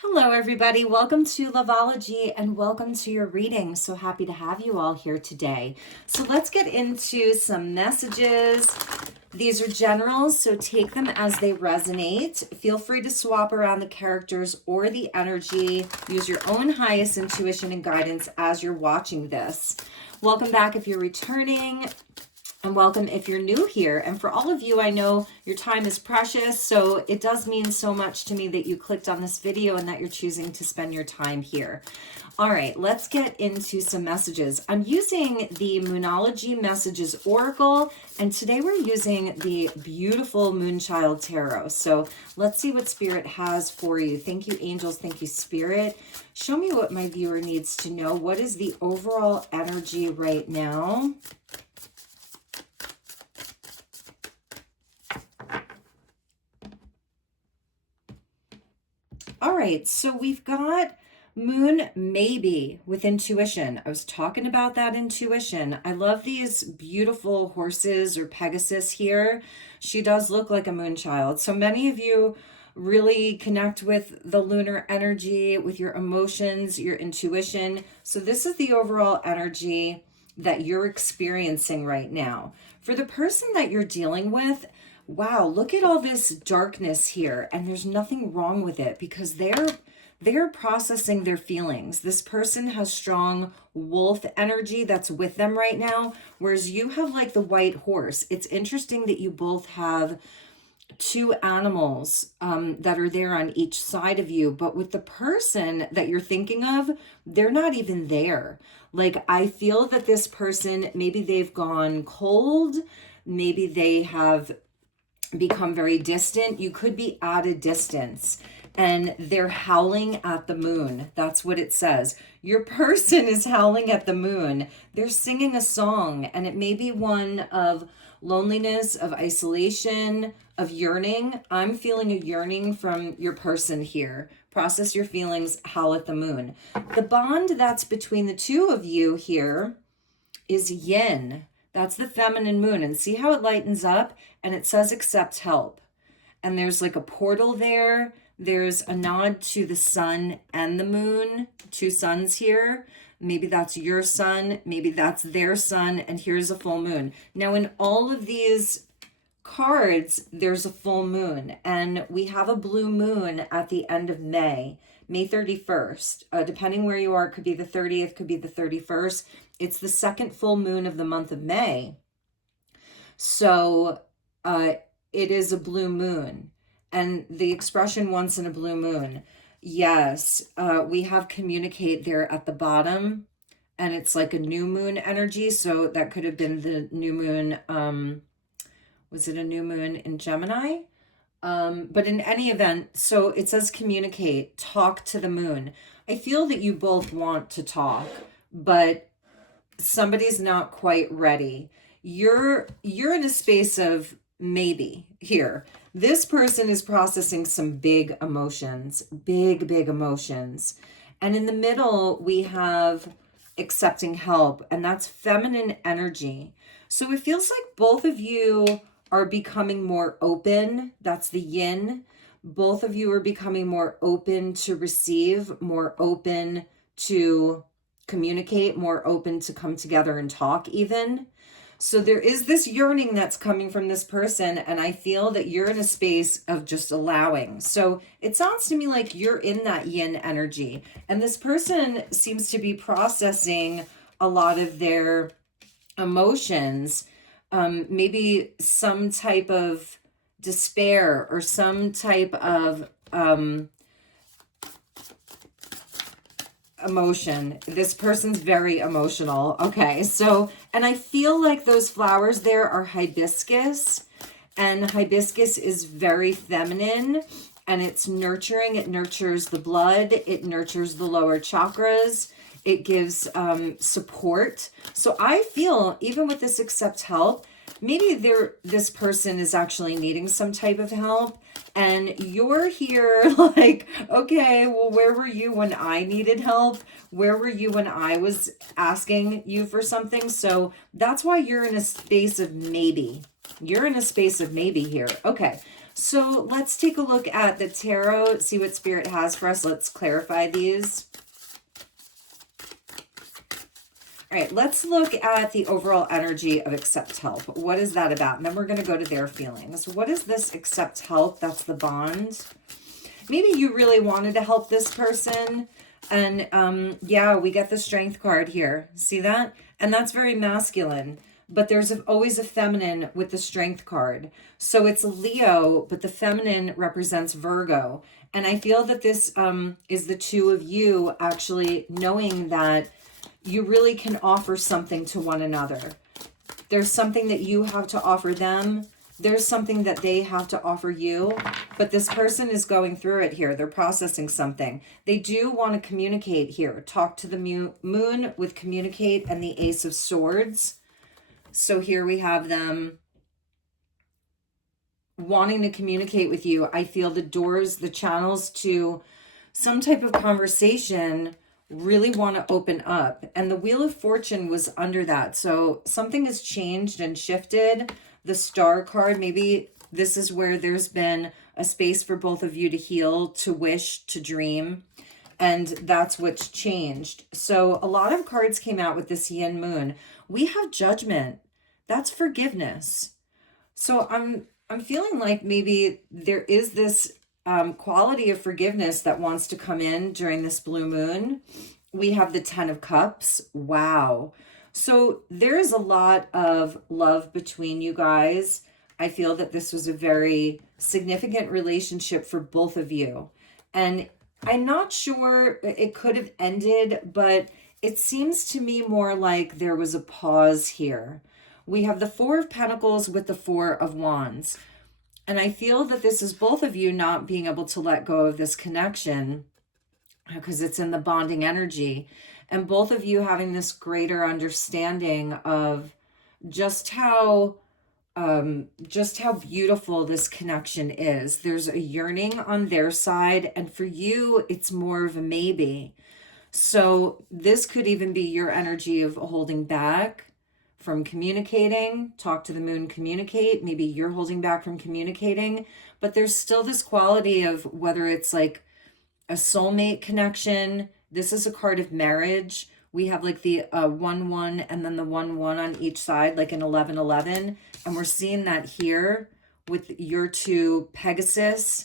Hello, everybody. Welcome to loveology and welcome to your reading. So happy to have you all here today. So let's get into some messages. These are generals, so take them as they resonate. Feel free to swap around the characters or the energy. Use your own highest intuition and guidance as you're watching this. Welcome back if you're returning. And welcome if you're new here. And for all of you, I know your time is precious, so it does mean so much to me that you clicked on this video and that you're choosing to spend your time here. All right, let's get into some messages. I'm using the Moonology Messages Oracle, and today we're using the beautiful Moonchild Tarot. So let's see what Spirit has for you. Thank you, angels. Thank you, Spirit. Show me what my viewer needs to know. What is the overall energy right now? All right, so we've got Moon maybe with intuition. I was talking about that intuition. I love these beautiful horses or Pegasus here. She does look like a moon child. So many of you really connect with the lunar energy, with your emotions, your intuition. So this is the overall energy that you're experiencing right now. For the person that you're dealing with, wow, look at all this darkness here, and there's nothing wrong with it because they're processing their feelings. This person has strong wolf energy that's with them right now, whereas you have like the white horse. It's interesting that you both have two animals that are there on each side of you, but with the person that you're thinking of, they're not even there. Like, I feel that this person, maybe they've gone cold, maybe they have become very distant. You could be at a distance and they're howling at the moon. That's what it says. Your person is howling at the moon. They're singing a song, and it may be one of loneliness, of isolation, of yearning. I'm feeling a yearning from your person here. Process your feelings, howl at the moon. The bond that's between the two of you here is yin. That's the feminine moon. And see how it lightens up? And it says accept help. And there's like a portal there. There's a nod to the sun and the moon. Two suns here. Maybe that's your sun. Maybe that's their sun. And here's a full moon. Now in all of these cards, there's a full moon. And we have a blue moon at the end of May. May 31st. Depending where you are, it could be the 30th, could be the 31st. It's the second full moon of the month of May. So it is a blue moon. And the expression once in a blue moon. Yes, we have communicate there at the bottom. And it's like a new moon energy. So that could have been the new moon. Was it a new moon in Gemini? But in any event, so it says communicate, talk to the moon. I feel that you both want to talk, but somebody's not quite ready. You're in a space of maybe here. This person is processing some big emotions, big emotions. And in the middle, we have accepting help, and that's feminine energy. So it feels like both of you are becoming more open. That's the yin. Both of you are becoming more open to receive, more open to communicate, more open to come together and talk even. So there is this yearning that's coming from this person, and I feel that you're in a space of just allowing. So it sounds to me like you're in that yin energy, and this person seems to be processing a lot of their emotions. Maybe some type of despair or some type of emotion. This person's very emotional. Okay, so, and I feel like those flowers there are hibiscus, and hibiscus is very feminine, and it's nurturing. It nurtures the blood. It nurtures the lower chakras. It gives support. So I feel, even with this accept help, maybe this person is actually needing some type of help, and you're here like, okay, well, where were you when I needed help? Where were you when I was asking you for something? So that's why you're in a space of maybe. You're in a space of maybe here. Okay, So let's take a look at the tarot, see what Spirit has for us. Let's clarify these. All right, let's look at the overall energy of accept help. What is that about? And then we're going to go to their feelings. What is this accept help? That's the bond. Maybe you really wanted to help this person. And yeah, we get the strength card here. See that? And that's very masculine. But there's always a feminine with the strength card. So it's Leo, but the feminine represents Virgo. And I feel that this is the two of you actually knowing that you really can offer something to one another. There's something that you have to offer them. There's something that they have to offer you. But this person is going through it here. They're processing something. They do want to communicate here. Talk to the moon with communicate and the Ace of Swords. So here we have them wanting to communicate with you. I feel the doors, the channels to some type of conversation really want to open up. And the Wheel of Fortune was under that. So something has changed and shifted. The Star card, maybe this is where there's been a space for both of you to heal, to wish, to dream. And that's what's changed. So a lot of cards came out with this yin moon. We have Judgment. That's forgiveness. So I'm feeling like maybe there is this quality of forgiveness that wants to come in during this blue moon. We have the 10 of Cups. Wow. So there is a lot of love between you guys. I feel that this was a very significant relationship for both of you. And I'm not sure it could have ended, but it seems to me more like there was a pause here. We have the Four of Pentacles with the Four of Wands. And I feel that this is both of you not being able to let go of this connection because it's in the bonding energy. And both of you having this greater understanding of just how beautiful this connection is. There's a yearning on their side. And for you, it's more of a maybe. So this could even be your energy of holding back from communicating. Talk to the moon, communicate. Maybe you're holding back from communicating, but there's still this quality of whether it's like a soulmate connection. This is a card of marriage. We have like the 1-1 and then the 1-1 on each side, like an 11-11. And we're seeing that here with your two Pegasus.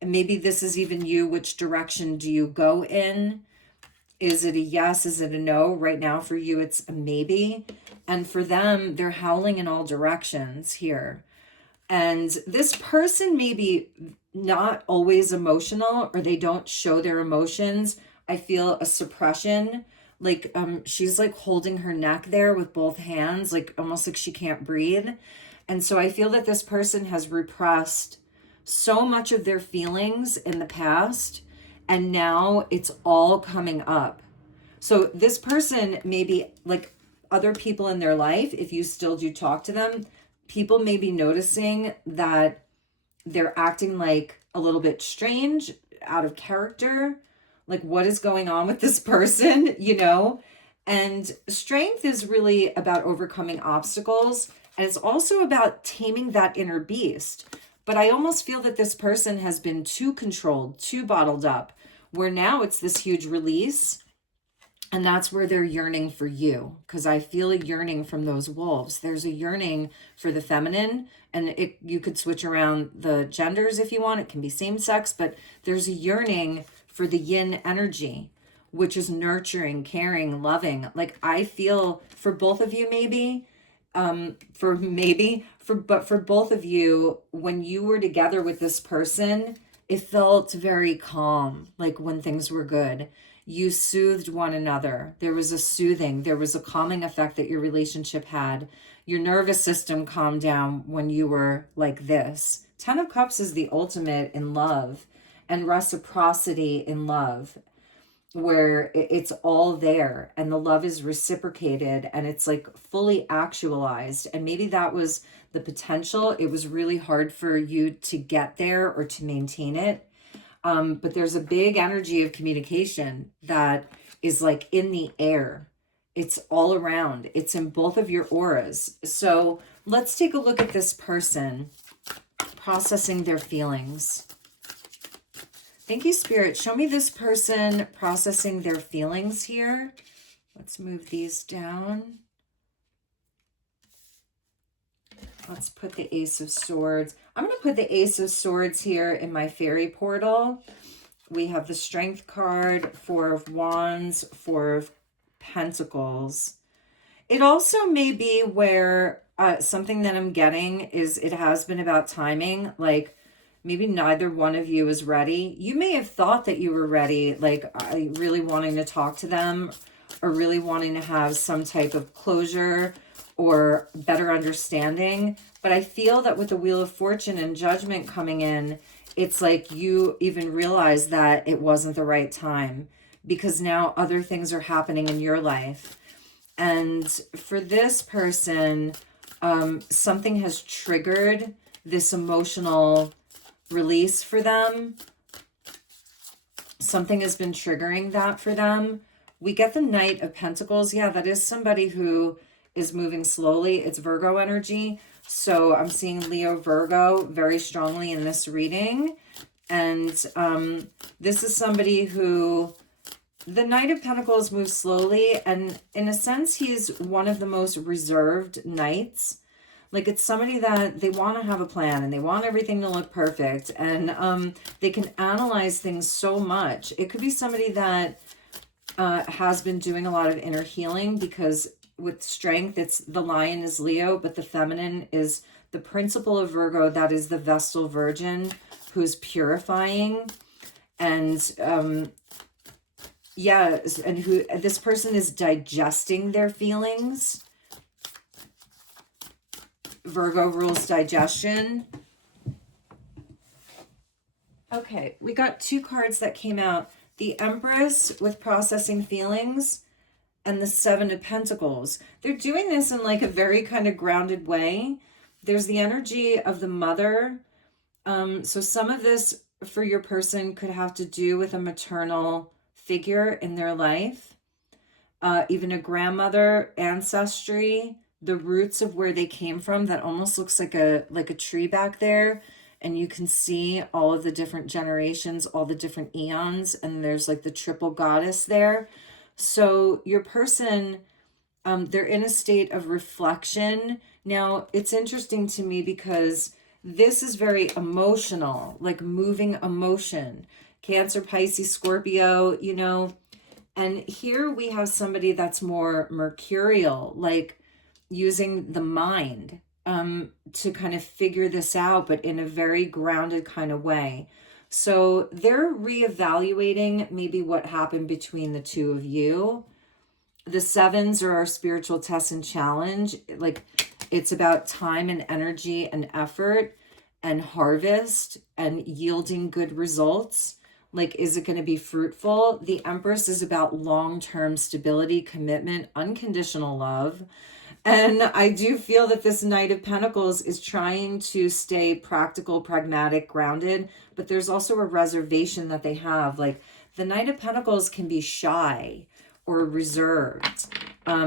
And maybe this is even you. Which direction do you go in? Is it a yes? Is it a no? Right now for you, it's a maybe. And for them, they're howling in all directions here. And this person may be not always emotional, or they don't show their emotions. I feel a suppression. Like she's like holding her neck there with both hands, like almost like she can't breathe. And so I feel that this person has repressed so much of their feelings in the past, and now it's all coming up. So this person may be like other people in their life. If you still do talk to them, people may be noticing that they're acting like a little bit strange, out of character. Like, what is going on with this person, you know? And strength is really about overcoming obstacles. And it's also about taming that inner beast. But I almost feel that this person has been too controlled, too bottled up, where now it's this huge release. And that's where they're yearning for you, because I feel a yearning from those wolves. There's a yearning for the feminine, and you could switch around the genders if you want. It can be same sex, but there's a yearning for the yin energy, which is nurturing, caring, loving. Like I feel for both of you, but for both of you, when you were together with this person, it felt very calm, like when things were good. You soothed one another. There was a soothing, there was a calming effect that your relationship had. Your nervous system calmed down when you were like this. 10 of Cups is the ultimate in love and reciprocity in love, where it's all there and the love is reciprocated and it's like fully actualized. And maybe that was the potential. It was really hard for you to get there or to maintain it. But there's a big energy of communication that is like in the air. It's all around. It's in both of your auras. So let's take a look at this person. processing their feelings. Thank you, Spirit. Show me this person processing their feelings here. Let's move these down. Let's put the Ace of Swords. I'm going to put the Ace of Swords here in my fairy portal. We have the Strength card, Four of Wands, Four of Pentacles. It also may be where something that I'm getting is it has been about timing. Like maybe neither one of you is ready. You may have thought that you were ready, like really wanting to talk to them or really wanting to have some type of closure or better understanding. But I feel that with the Wheel of Fortune and Judgment coming in, it's like you even realize that it wasn't the right time because now other things are happening in your life. And for this person, something has triggered this emotional release for them. Something has been triggering that for them. We get the Knight of Pentacles. Yeah, that is somebody who is moving slowly. It's Virgo energy. So I'm seeing Leo Virgo very strongly in this reading. And this is somebody who, the Knight of Pentacles moves slowly. And in a sense, he's one of the most reserved knights. Like it's somebody that they want to have a plan and they want everything to look perfect. And they can analyze things so much. It could be somebody that has been doing a lot of inner healing because with Strength, it's the Lion is Leo, but the feminine is the principle of Virgo. That is the Vestal Virgin who's purifying. And yeah, and who this person is digesting their feelings. Virgo rules digestion. Okay, we got two cards that came out. The Empress with processing feelings and the Seven of Pentacles. They're doing this in like a very kind of grounded way. There's the energy of the mother. So some of this for your person could have to do with a maternal figure in their life. Even a grandmother, ancestry, the roots of where they came from. That almost looks like a tree back there. And you can see all of the different generations, all the different eons. And there's like the triple goddess there. So your person, they're in a state of reflection. Now, it's interesting to me because this is very emotional, like moving emotion. Cancer, Pisces, Scorpio, you know. And here we have somebody that's more mercurial, like using the mind to kind of figure this out, but in a very grounded kind of way. So they're reevaluating maybe what happened between the two of you. The sevens are our spiritual test and challenge. Like it's about time and energy and effort and harvest and yielding good results. Like, is it going to be fruitful? The Empress is about long-term stability, commitment, unconditional love. And I do feel that this Knight of Pentacles is trying to stay practical, pragmatic, grounded, but there's also a reservation that they have. Like the Knight of Pentacles can be shy or reserved.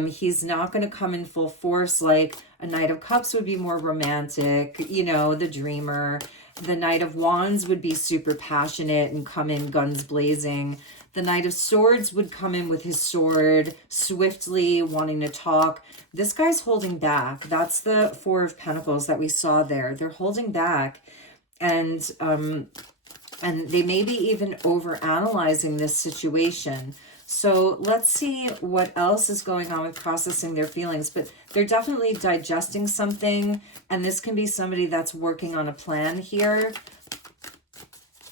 He's not going to come in full force. Like a Knight of Cups would be more romantic, you know, the dreamer. The Knight of Wands would be super passionate and come in guns blazing. The Knight of Swords would come in with his sword, swiftly wanting to talk. This guy's holding back. That's the Four of Pentacles that we saw there. They're holding back. And they may be even overanalyzing this situation. So let's see what else is going on with processing their feelings. But they're definitely digesting something. And this can be somebody that's working on a plan here.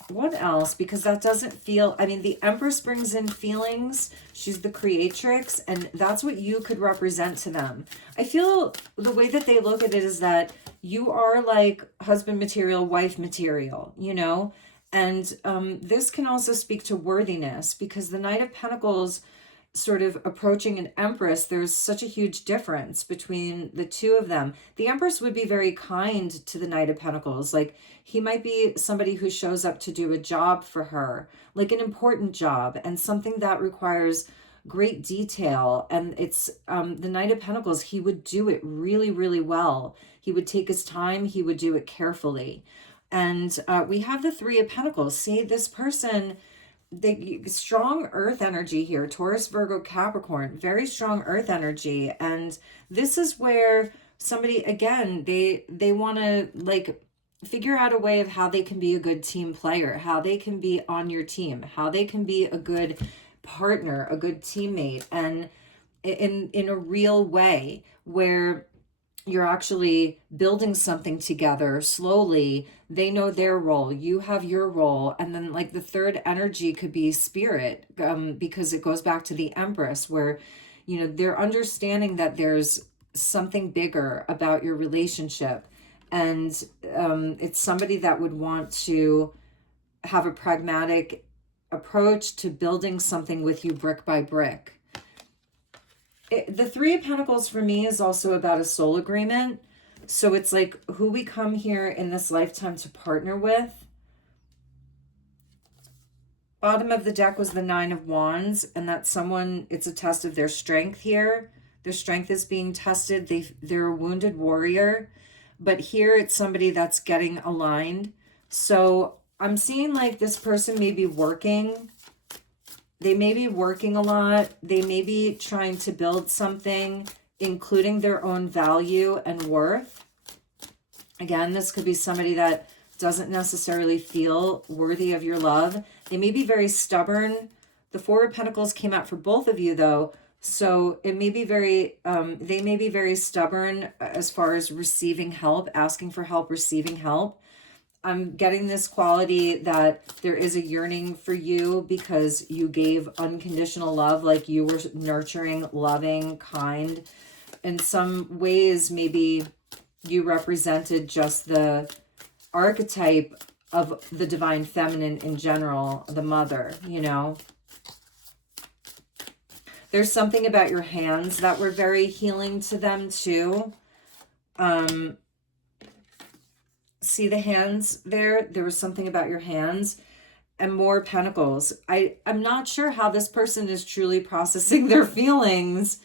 What else? Because that doesn't feel, I mean, the Empress brings in feelings. She's the creatrix, and that's what you could represent to them. I feel the way that they look at it is that you are like husband material, wife material, you know? And this can also speak to worthiness because the Knight of Pentacles sort of approaching an Empress, there's such a huge difference between the two of them. The Empress would be very kind to the Knight of Pentacles. Like he might be somebody who shows up to do a job for her, like an important job and something that requires great detail. And it's the Knight of Pentacles, he would do it really, really well. He would take his time. He would do it carefully. And we have the Three of Pentacles. See, this person, the strong earth energy here, Taurus, Virgo, Capricorn, very strong earth energy. And this is where somebody, again, they want to like figure out a way of how they can be a good team player, how they can be on your team, how they can be a good partner, a good teammate, and in a real way where you're actually building something together slowly. They know their role, you have your role, and then like the third energy could be spirit, because it goes back to the Empress, where they're understanding that there's something bigger about your relationship, and it's somebody that would want to have a pragmatic approach to building something with you brick by brick. The Three of Pentacles for me is also about a soul agreement. So it's like who we come here in this lifetime to partner with. Bottom of the deck was the Nine of Wands, and that someone, it's a test of their strength here. Their strength is being tested. They're a wounded warrior, but here it's somebody that's getting aligned. So I'm seeing like this person may be working. They may be working a lot. They may be trying to build something, including their own value and worth. Again, this could be somebody that doesn't necessarily feel worthy of your love. They may be very stubborn. The Four of Pentacles came out for both of you, though. So it may be very, they may be very stubborn as far as receiving help, asking for help, receiving help. I'm getting this quality that there is a yearning for you because you gave unconditional love, like you were nurturing, loving, kind. In some ways, maybe you represented just the archetype of the divine feminine in general, the mother, There's something about your hands that were very healing to them too. See the hands there? There was something about your hands. And more pentacles. I'm not sure how this person is truly processing their feelings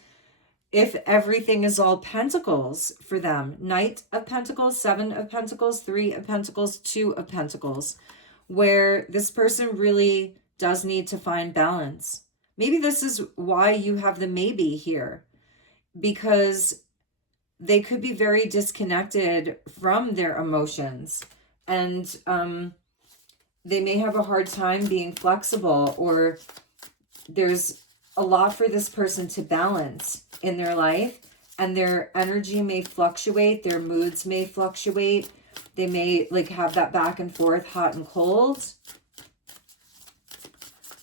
if everything is all pentacles for them. Knight of Pentacles, Seven of Pentacles, Three of Pentacles, Two of Pentacles, where this person really does need to find balance. Maybe this is why you have the maybe here, because they could be very disconnected from their emotions, and they may have a hard time being flexible, or there's a lot for this person to balance in their life, and their energy may fluctuate, their moods may fluctuate. They may like have that back and forth, hot and cold.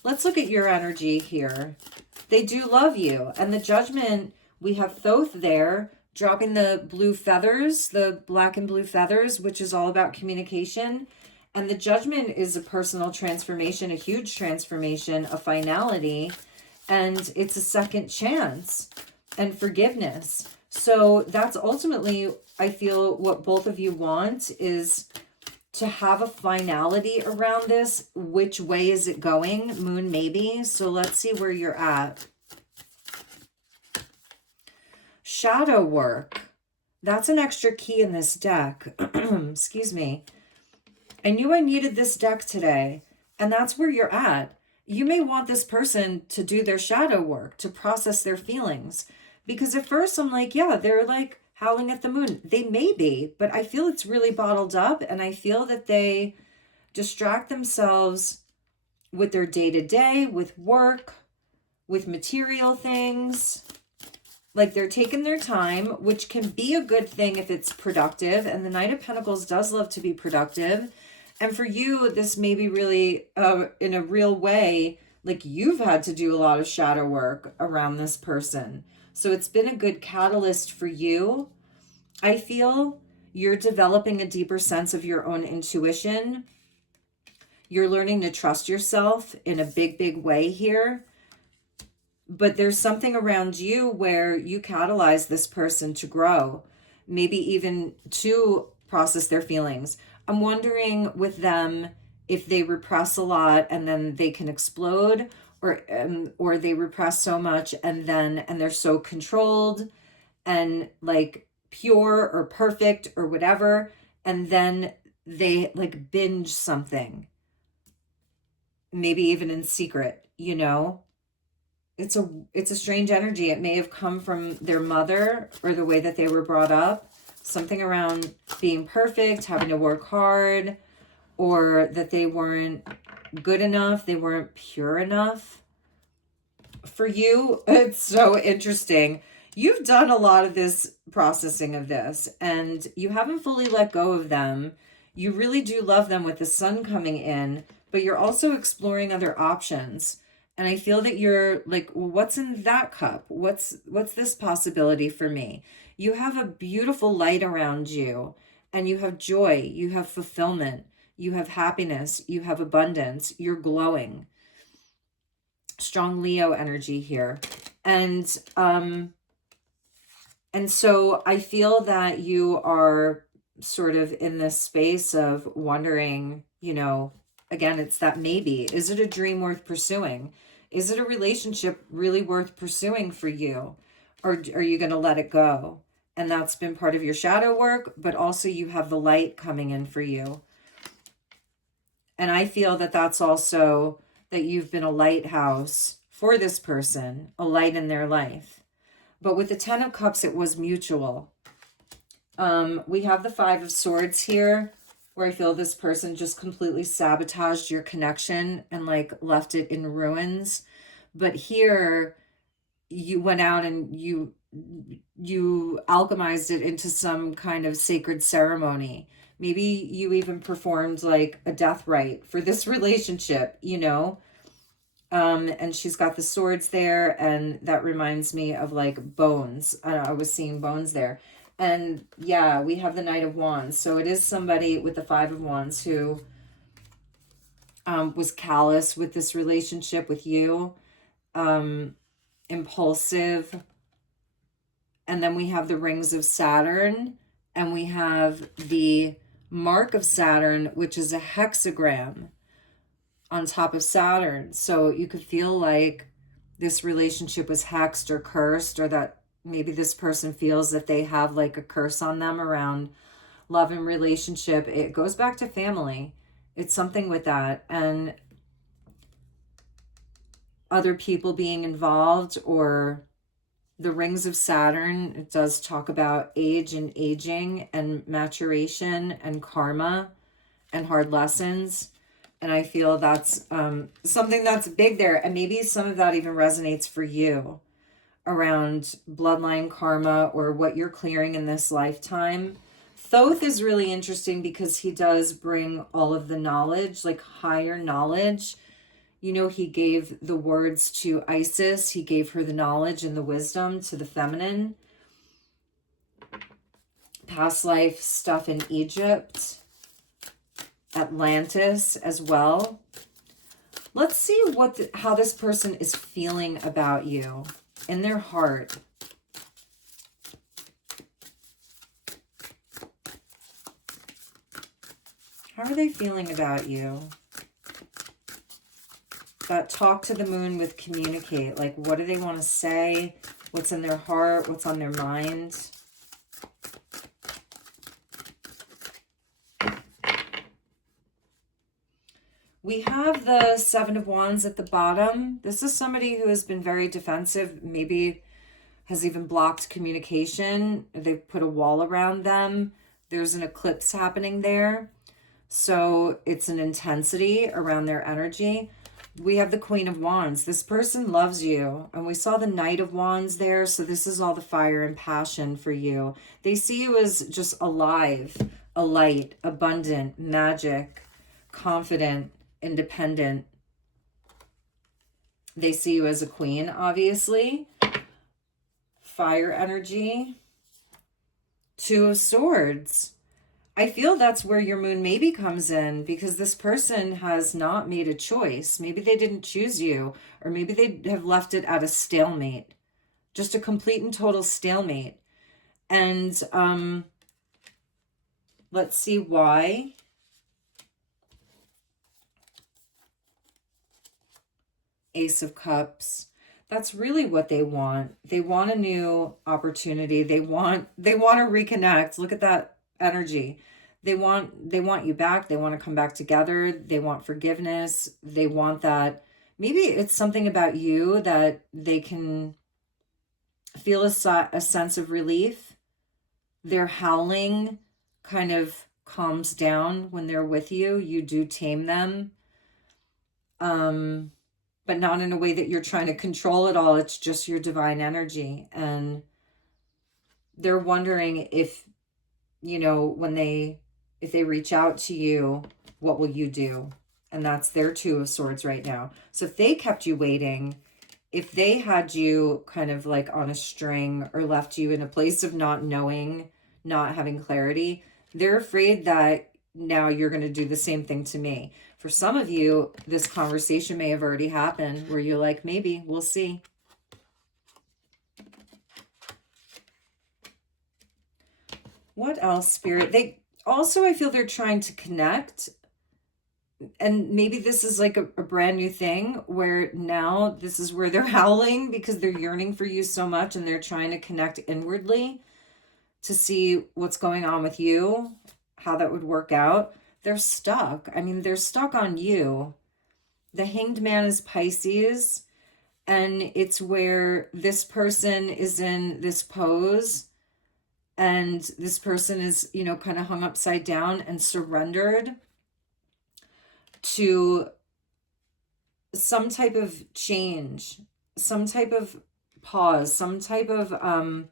Let's look at your energy here. They do love you, and the Judgment, we have Thoth there, dropping the blue feathers, the black and blue feathers, which is all about communication. And the Judgment is a personal transformation, a huge transformation, a finality, and it's a second chance and forgiveness. So that's ultimately, I feel, what both of you want is to have a finality around this. Which way is it going? Moon maybe. So let's see where you're at. Shadow work. That's an extra key in this deck. Excuse me. I knew I needed this deck today. And that's where you're at. You may want this person to do their shadow work, to process their feelings. Because at first I'm like, yeah, they're like howling at the moon. They may be, but I feel it's really bottled up. And I feel that they distract themselves with their day-to-day, with work, with material things. Like they're taking their time, which can be a good thing if it's productive. And the Knight of Pentacles does love to be productive. And for you, this may be really, in a real way, like you've had to do a lot of shadow work around this person. So it's been a good catalyst for you. I feel you're developing a deeper sense of your own intuition. You're learning to trust yourself in a big, big way here. But there's something around you where you catalyze this person to grow, maybe even to process their feelings. I'm wondering with them if they repress a lot and then they can explode, or they repress so much and they're so controlled and like pure or perfect or whatever, and then they like binge something, maybe even in secret, you know? It's a strange energy. It may have come from their mother or the way that they were brought up. Something around being perfect, having to work hard, or that they weren't good enough, they weren't pure enough. For you, it's so interesting. You've done a lot of this processing of this, and you haven't fully let go of them. You really do love them with the sun coming in, but you're also exploring other options. And I feel that you're like, well, what's in that cup? What's this possibility for me? You have a beautiful light around you, and you have joy, you have fulfillment, you have happiness, you have abundance, you're glowing. Strong Leo energy here. And so I feel that you are sort of in this space of wondering, you know, again, it's that maybe. Is it a dream worth pursuing? Is it a relationship really worth pursuing for you? Or are you going to let it go? And that's been part of your shadow work, but also you have the light coming in for you. And I feel that that's also that you've been a lighthouse for this person, a light in their life. But with the Ten of Cups, it was mutual. We have the Five of Swords here, where I feel this person just completely sabotaged your connection and like left it in ruins. But here, you went out and you alchemized it into some kind of sacred ceremony. Maybe you even performed like a death rite for this relationship, you know? And she's got the swords there, and that reminds me of like bones. I was seeing bones there. And yeah, we have the Knight of Wands. So it is somebody with the Five of Wands who was callous with this relationship with you, impulsive. And then we have the rings of Saturn, and we have the mark of Saturn, which is a hexagram on top of Saturn. So you could feel like this relationship was hexed or cursed, or that maybe this person feels that they have like a curse on them around love and relationship. It goes back to family. It's something with that. And other people being involved, or the rings of Saturn, it does talk about age and aging and maturation and karma and hard lessons. And I feel that's something that's big there. And maybe some of that even resonates for you around bloodline karma or what you're clearing in this lifetime. Thoth is really interesting because he does bring all of the knowledge, like higher knowledge. You know, he gave the words to Isis. He gave her the knowledge and the wisdom to the feminine. Past life stuff in Egypt. Atlantis as well. Let's see how this person is feeling about you in their heart. How are they feeling about you? That talk to the moon with communicate. Like, what do they want to say? What's in their heart? What's on their mind? We have the Seven of Wands at the bottom. This is somebody who has been very defensive, maybe has even blocked communication. They've put a wall around them. There's an eclipse happening there. So it's an intensity around their energy. We have the Queen of Wands. This person loves you. And we saw the Knight of Wands there. So this is all the fire and passion for you. They see you as just alive, a light, abundant, magic, confident, independent. They see you as a queen, obviously. Fire energy. Two of Swords. I feel that's where your moon maybe comes in, because this person has not made a choice. Maybe they didn't choose you, or maybe they have left it at a stalemate. Just a complete and total stalemate. And let's see why. Ace of Cups. That's really what they want. They want a new opportunity. They want to reconnect. Look at that energy. they want you back. They want to come back together. They want forgiveness. They want that. Maybe it's something about you that they can feel a sense of relief. Their howling kind of calms down when they're with you. You do tame them. But not in a way that you're trying to control it all. It's just your divine energy. And they're wondering if, if they reach out to you, what will you do? And that's their Two of Swords right now. So if they kept you waiting, if they had you kind of like on a string or left you in a place of not knowing, not having clarity, they're afraid that now you're going to do the same thing to me. For some of you, this conversation may have already happened where you're like, maybe, we'll see. What else, Spirit? I feel they're trying to connect. And maybe this is like a brand new thing where now this is where they're howling because they're yearning for you so much and they're trying to connect inwardly to see what's going on with you, how that would work out. They're stuck. I mean, they're stuck on you. The Hanged Man is Pisces, and it's where this person is in this pose and this person is, kind of hung upside down and surrendered to some type of change, some type of pause, some type of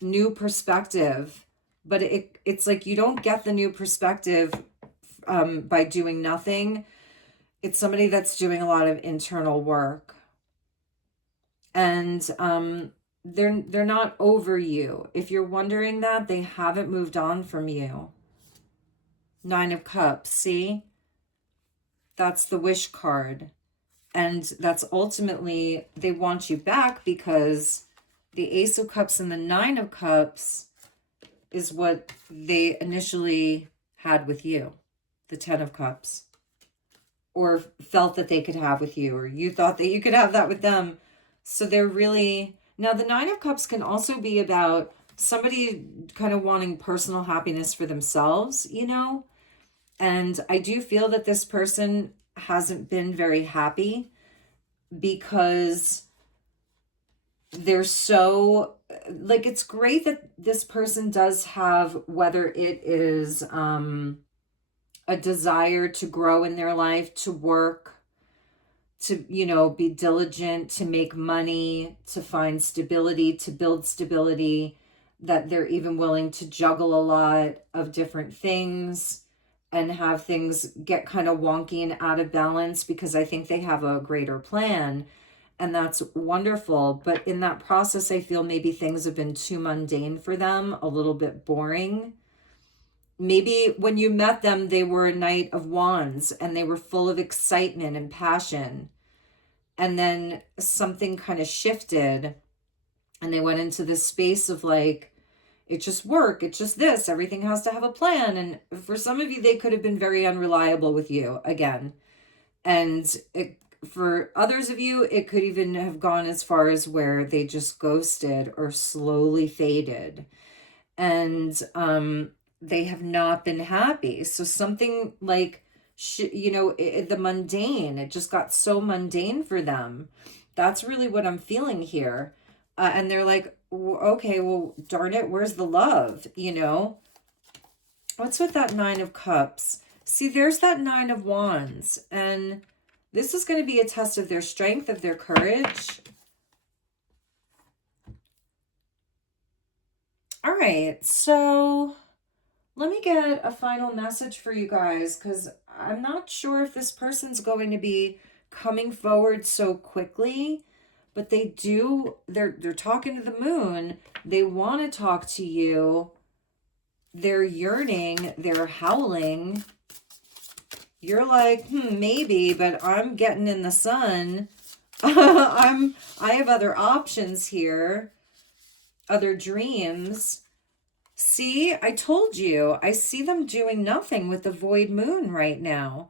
new perspective. But it's like you don't get the new perspective by doing nothing. It's somebody that's doing a lot of internal work. And they're not over you. If you're wondering that, they haven't moved on from you. Nine of Cups, see? That's the wish card. And that's ultimately, they want you back because the Ace of Cups and the Nine of Cups is what they initially had with you. The Ten of Cups. Or felt that they could have with you, or you thought that you could have that with them. So they're really... Now, the Nine of Cups can also be about somebody kind of wanting personal happiness for themselves, And I do feel that this person hasn't been very happy because they're so... Like, it's great that this person does have, whether it is a desire to grow in their life, to work, to, be diligent, to make money, to find stability, to build stability, that they're even willing to juggle a lot of different things and have things get kind of wonky and out of balance because I think they have a greater plan. And that's wonderful. But in that process, I feel maybe things have been too mundane for them, a little bit boring. Maybe when you met them, they were a Knight of Wands and they were full of excitement and passion. And then something kind of shifted and they went into this space of like, it's just work. It's just this. Everything has to have a plan. And for some of you, they could have been very unreliable with you again. And for others of you, it could even have gone as far as where they just ghosted or slowly faded. And they have not been happy. So something like, the mundane, it just got so mundane for them. That's really what I'm feeling here. And they're like, okay, well, darn it, where's the love? What's with that Nine of Cups? See, there's that Nine of Wands. And this is going to be a test of their strength, of their courage. All right, so let me get a final message for you guys because I'm not sure if this person's going to be coming forward so quickly, but they're talking to the moon. They want to talk to you. They're yearning, they're howling. You're like, maybe, but I'm getting in the sun. I have other options here, other dreams. See, I told you, I see them doing nothing with the void moon right now.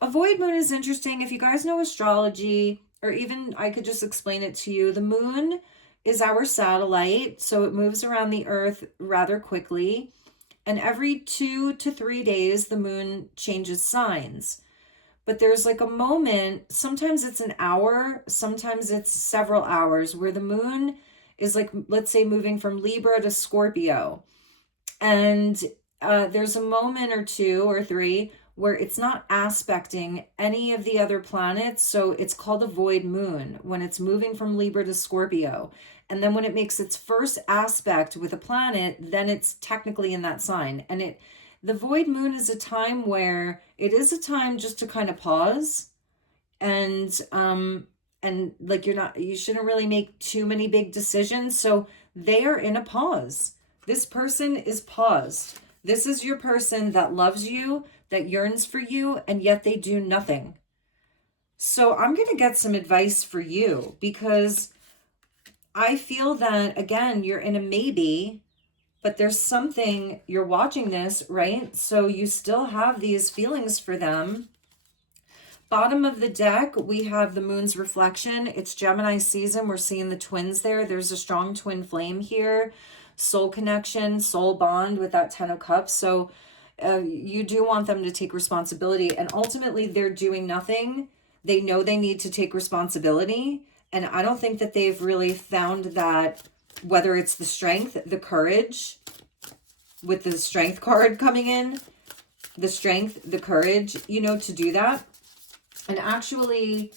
A void moon is interesting. If you guys know astrology, or even I could just explain it to you, the moon is our satellite, so it moves around the earth rather quickly. And every 2 to 3 days, the moon changes signs. But there's like a moment, sometimes it's an hour, sometimes it's several hours, where the moon is like, let's say, moving from Libra to Scorpio. And there's a moment or 2 or 3 where it's not aspecting any of the other planets. So it's called a void moon when it's moving from Libra to Scorpio. And then when it makes its first aspect with a planet, then it's technically in that sign. And the void moon is a time where it is a time just to kind of pause and like you shouldn't really make too many big decisions. So they are in a pause. This person is paused. This is your person that loves you, that yearns for you, and yet they do nothing. So I'm going to get some advice for you, because I feel that, again, you're in a maybe, but there's something, you're watching this, right? So you still have these feelings for them. Bottom of the deck, we have the moon's reflection. It's Gemini season. We're seeing the twins there. There's a strong twin flame here. Soul connection, soul bond with that 10 of cups. So you do want them to take responsibility, and ultimately they're doing nothing. They know they need to take responsibility, and I don't think that they've really found that, whether it's the strength, the courage, with the strength card coming in, the strength, the courage, to do that. And actually,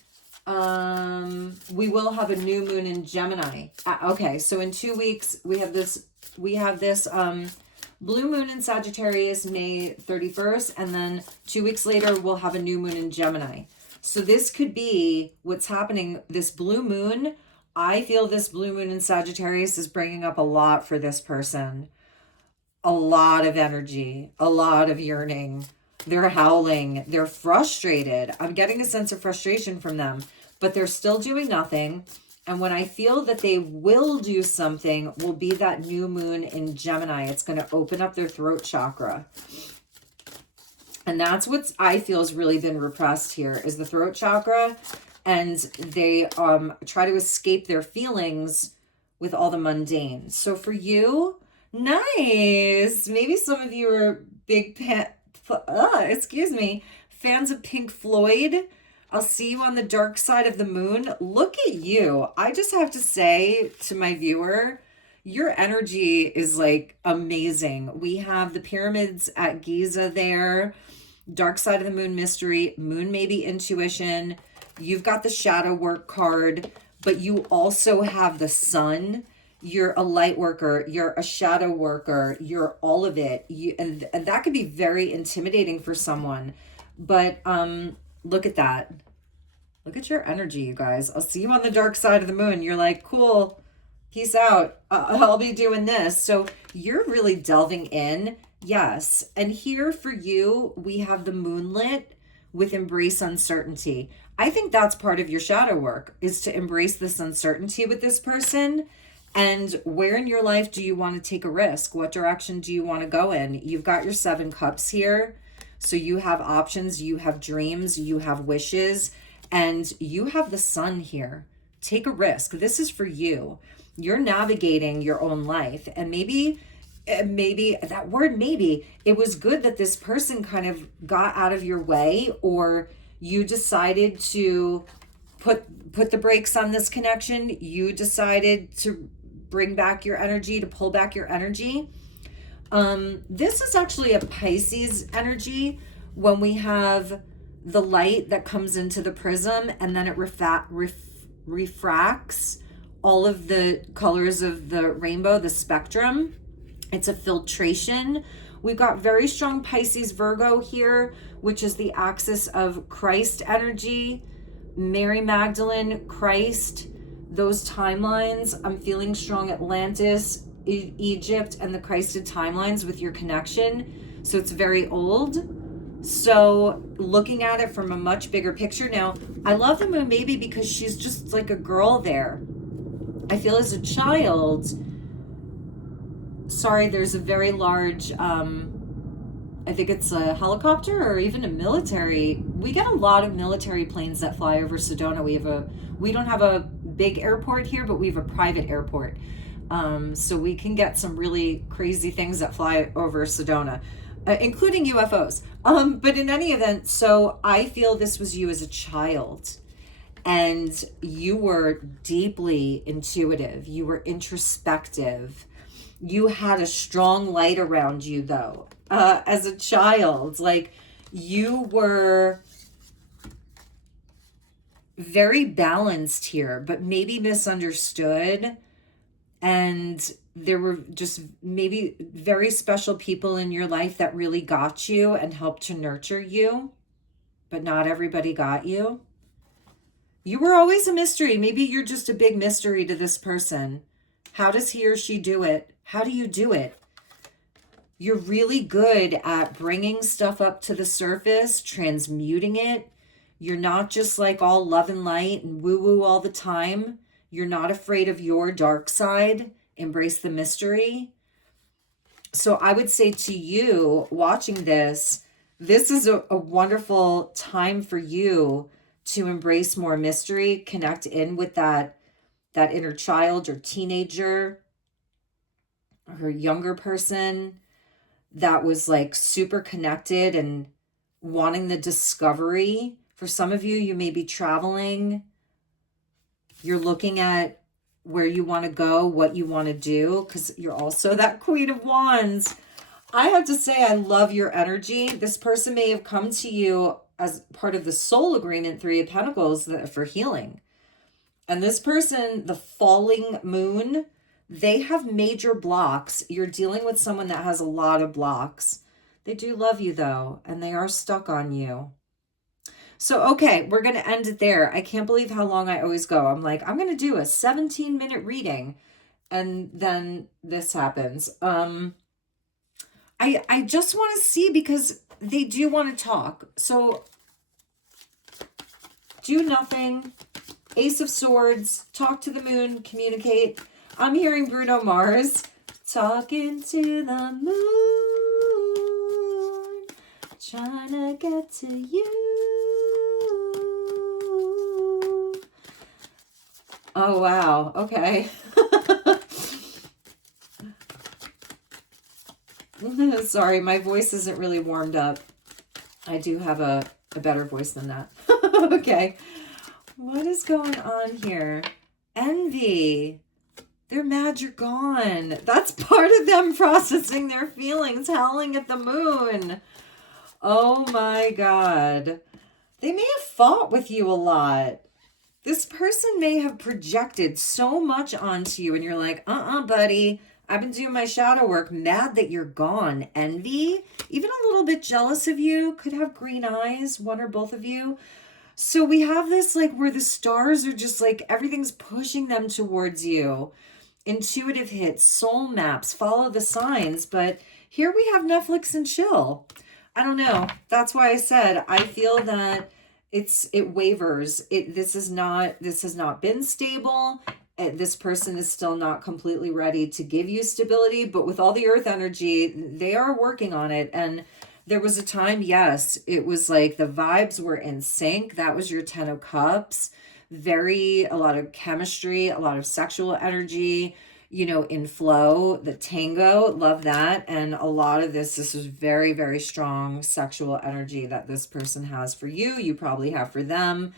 we will have a new moon in Gemini. Okay, so in 2 weeks, we have this blue moon in Sagittarius, May 31st, and then 2 weeks later, we'll have a new moon in Gemini. So this could be what's happening. This blue moon, I feel this blue moon in Sagittarius is bringing up a lot for this person. A lot of energy, a lot of yearning. They're howling. They're frustrated. I'm getting a sense of frustration from them, but they're still doing nothing. And when I feel that they will do something, will be that new moon in Gemini. It's going to open up their throat chakra. And that's what I feel has really been repressed here, is the throat chakra. And they try to escape their feelings with all the mundane. So for you, nice. Maybe some of you are big fans of Pink Floyd. I'll see you on the dark side of the moon. Look at you. I just have to say to my viewer, your energy is like amazing. We have the pyramids at Giza there, dark side of the moon mystery, moon maybe intuition. You've got the shadow work card, but you also have the sun. You're a light worker, you're a shadow worker, you're all of it. And that could be very intimidating for someone. But look at that. Look at your energy, you guys. I'll see you on the dark side of the moon. You're like, cool, peace out. I'll be doing this. So you're really delving in. Yes. And here for you, we have the moonlit with embrace uncertainty. I think that's part of your shadow work, is to embrace this uncertainty with this person. And where in your life do you want to take a risk? What direction do you want to go in? You've got your 7 cups here. So you have options, you have dreams, you have wishes, and you have the sun here. Take a risk. This is for you. You're navigating your own life. And maybe that word, maybe, it was good that this person kind of got out of your way, or you decided to put the brakes on this connection. You decided to bring back your energy, to pull back your energy. This is actually a Pisces energy when we have the light that comes into the prism and then it refracts all of the colors of the rainbow, the spectrum. It's a filtration. We've got very strong Pisces Virgo here, which is the axis of Christ energy, Mary Magdalene, Christ, those timelines. I'm feeling strong Atlantis, Egypt, and the Christed timelines with your connection. So it's very old. So looking at it from a much bigger picture. Now, I love the moon maybe because she's just like a girl there. I feel as a child, sorry, there's a very large, I think it's a helicopter or even a military. We get a lot of military planes that fly over Sedona. We don't have a big airport here, but we have a private airport. So we can get some really crazy things that fly over Sedona, including UFOs. But in any event, so I feel this was you as a child. And you were deeply intuitive. You were introspective. You had a strong light around you, though, as a child. Like, you were very balanced here, but maybe misunderstood. And there were just maybe very special people in your life that really got you and helped to nurture you, but not everybody got you. You were always a mystery. Maybe you're just a big mystery to this person. How does he or she do it? How do you do it? You're really good at bringing stuff up to the surface, transmuting it. You're not just like all love and light and woo-woo all the time. You're not afraid of your dark side. Embrace the mystery. So I would say to you watching this, this is a wonderful time for you to embrace more mystery, connect in with that inner child or teenager or younger person that was like super connected and wanting the discovery. For some of you, you may be traveling. You're looking at where you want to go, what you want to do, because you're also that Queen of Wands. I have to say, I love your energy. This person may have come to you as part of the soul agreement, Three of Pentacles, for healing. And this person, the falling moon, they have major blocks. You're dealing with someone that has a lot of blocks. They do love you, though, and they are stuck on you. So, okay, we're going to end it there. I can't believe how long I always go. I'm like, I'm going to do a 17-minute reading, and then this happens. I just want to see, because they do want to talk. So do nothing. Ace of Swords, talk to the moon, communicate. I'm hearing Bruno Mars, talking to the moon, trying to get to you. Oh, wow. Okay. Sorry, my voice isn't really warmed up. I do have a better voice than that. Okay. What is going on here? Envy. They're mad you're gone. That's part of them processing their feelings, howling at the moon. Oh my God. They may have fought with you a lot. This person may have projected so much onto you and you're like, buddy, I've been doing my shadow work. Mad that you're gone. Envy, even a little bit jealous of you, could have green eyes, one or both of you. So we have this like where the stars are just like everything's pushing them towards you. Intuitive hits, soul maps, follow the signs. But here we have Netflix and chill. I don't know. That's why I said I feel that it wavers. This has not been stable. This person is still not completely ready to give you stability, but with all the earth energy, they are working on it. And there was a time, yes, it was like the vibes were in sync. That was your 10 of Cups. A lot of chemistry, a lot of sexual energy, in flow, the tango, love that. And a lot of this was very, very strong sexual energy that this person has for you. You probably have for them.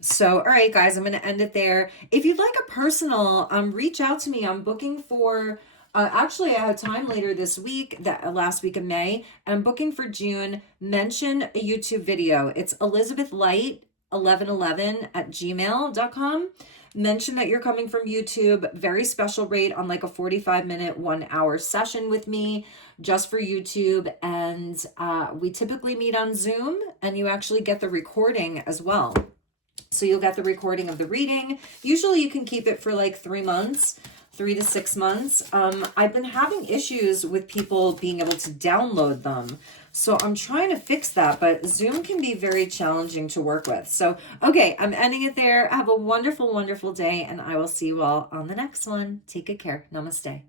So, all right, guys, I'm going to end it there. If you'd like a personal, reach out to me. I'm booking for, actually, I have time later this week, that last week of May. I'm booking for June. Mention a YouTube video. It's elizabethlight1111@gmail.com. Mention that you're coming from YouTube. Very special rate on like a 45-minute, 1-hour session with me just for YouTube. And we typically meet on Zoom, and you actually get the recording as well. So you'll get the recording of the reading. Usually you can keep it for like 3 months, 3 to 6 months. I've been having issues with people being able to download them. So I'm trying to fix that, but Zoom can be very challenging to work with. So, okay, I'm ending it there. Have a wonderful, wonderful day, and I will see you all on the next one. Take good care. Namaste.